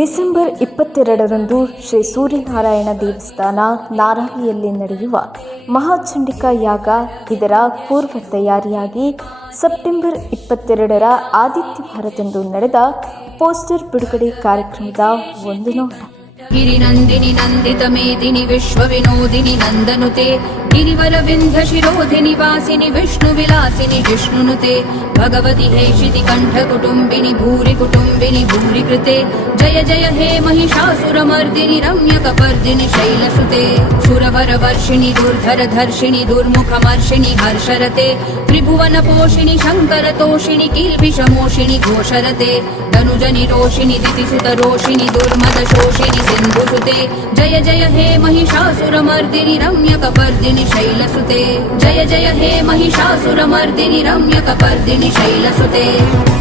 December ಇಪ್ಪತ್ತೆರಡರಂದು ಶ್ರೀ ಸೂರ್ಯನಾರಾಯಣ ದೇವಸ್ಥಾನ ನಾರಾಯಣಿಯಲ್ಲಿ ನಡೆಯುವ ಮಹಾಚಂಡಿಕಾ ಯಾಗ ಇದರ ಪೂರ್ವ ತಯಾರಿಯಾಗಿ ಸೆಪ್ಟೆಂಬರ್ ಇಪ್ಪತ್ತೆರಡರ ಆದಿತ್ಯವಾರದಂದು ನಡೆದ ಪೋಸ್ಟರ್ ಬಿಡುಗಡೆ ಕಾರ್ಯಕ್ರಮದ ಒಂದು ನೋಟ. गिरिनन्दिनि नन्दितमेदिनि विश्वविनोदिनि नन्दनुते। गिरिवरविन्ध्यशिरोधिनि वासिनि विष्णुविलासिनि जिष्णुनुते। भगवति कंठ कण्ठकुटुम्बिनि भूरि कुटुंबिनी भूरि कृते जय जय हे महिषासुर महिषासुरमर्दिनि रम्यकपर्दिनि शैलसुते। सुरवरवर्षिणि दुर्धरधर्षिणि दुर्मुखमर्षिणि हर्षरते त्रिभुवनपोषिणि शङ्करतोषिणि किल्बिषमोषिणि घोषरते रोषिणि दितिसुतरोषिणि दुर्मदशोषिणि सिन्धुसुते जय जय हे महिषासुरमर्दिनि रम्यकपर्दिनि शैलसुते जय जय हे महिषासुरमर्दिनि रम्यकपर्दिनि शैलसुते